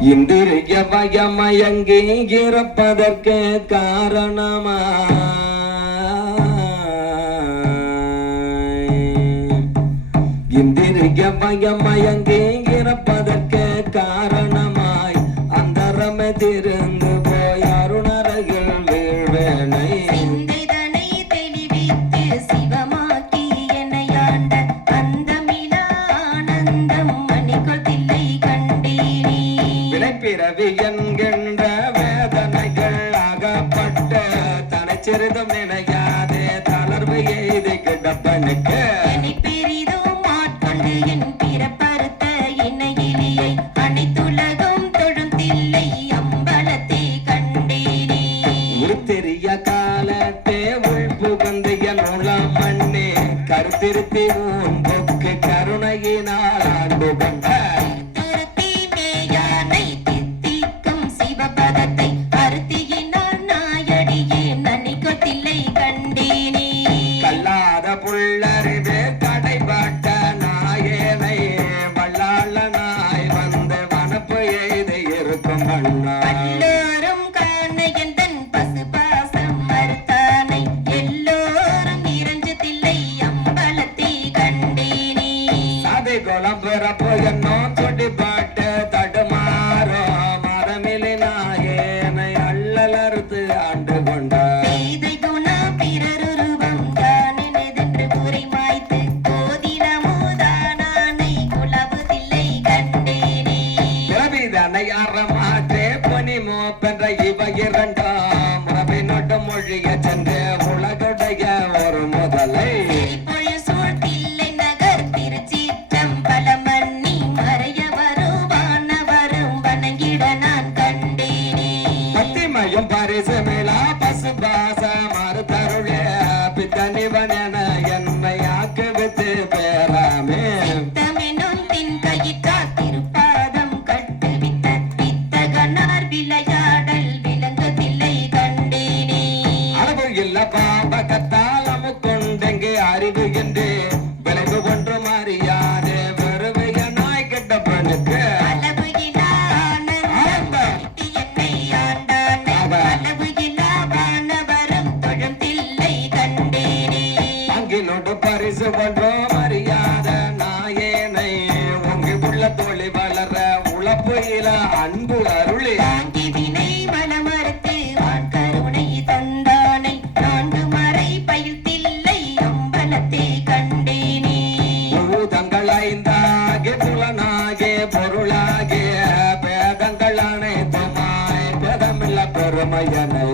இந்திரிய பயமயங்கி இறப்பதற்கு காரணமா இந்திரிய பயமயங்கி இறப்பதற்கு காரணமாய் அந்தரமே திருந்து போய் அருணரகில் வீழ்வேனை சிந்தைதனை தெளிவித்து சிவமாக்கி என்னையாண்ட அந்தமிலா ஆனந்தம் மணிக்கொள் தில்லை கண்டேனே. வினைப்பிறவி என்கின்ற வேதனைகள் அகப்பட்ட தனச்சிறிதும் நினையாதே தளர்வு எய்து கிடப்பனுக்கு பெரிதும் ஆட்கொண்டு என் பிறப்பறுத்த இணையிலியை அனைத்துலகம் தொழும் தில்லை அம்பலத்தை கண்டேனே. உருத்தெரிய காலத்தே உள்புகந்து என் உளம் மண்ணே கருத்திருத்தி உன் பொக்கு கருணையினால் ஆண்டு கொண்ட துருத்தி மேயானை தித்திக்கும் சிவபதத்தை அருத்தியினால் நாயடியே நனிக்கொள் தில்லை கண்டேனே. கல்லாத புள்ளறிவே கடைபட்ட நாயேனை வல்லாள நாய் வந்து வனப்பு எய்து இருக்கும் அண்ணா எல்லோரும் காண எந்தன் பசுபாசம் மறுத்தானை எல்லோரும் நிறைஞ்சு தில்லை அம்பலத்தை கண்டேனே. சாதி குளம் பிறப்பு என்னோ சுட்டி பாட்டு தடுமாறோ மதமிலி நாயேனை அல்லலறுத்து ஆண்டு கொண்டார் பேதை குணா பிறருருவம் தானெனதென்று கூறி மாய்த்து கோதினமுதானானை குலவு தில்லை கண்டேனே. பிறவிதனை அறமாற்றே பனி மோப்பென்ற இவ இரண்டாம் ரவி நொட்டு மொழிய சென்று உலகுடைய ஒரு முதலை செறிப்பொழில் சூழ் தில்லை நகர் திருச்சிற்றம்பலம் மன்னி மறைய வருவானவரும் வணங்கிட நான் கண்டேனே. பத்திமையும் பரிசு மேலா பசுபாச மறுதருளே பித்தனிவன் என என்னை ஆக்குவித்து பேராமே சித்தமெனும் தின் கயிற்றால் திருப்பாதம் கட்டுவித்த வித்தகனார் விளையாடல் விளங்கு தில்லை கண்டேனே. அளவு இல்ல பாபகத்தால் அமுக்கொண்டெங்கு அறிவு என்று விளைவு ஒன்று மாறியாதே வெறுவைய நாய் கெட்ட பெண்ணுக்கு அளவு இலா ஆனந்தம் என்னை ஆண்டானை அளவு இலா வானவரும் தொழும் தில்லை கண்டேனே. அங்கிலோடு பரிசு ஒன்றோம் அறியாத நாயேனை உங்கி உள்ள தோழி வளர உழப்பு இல அன்பு அருளி தாங்கி வினை மனமறுத்து வான் கருணை தந்தானை நான்கு மறை பயில் தில்லை அம்பலத்தை கண்டேனே. பூதங்கள் ஐந்தாகி புலனாகி பொருளாகி பேதங்கள் அனைத்துமாய் பேதமில்ல பெருமையனை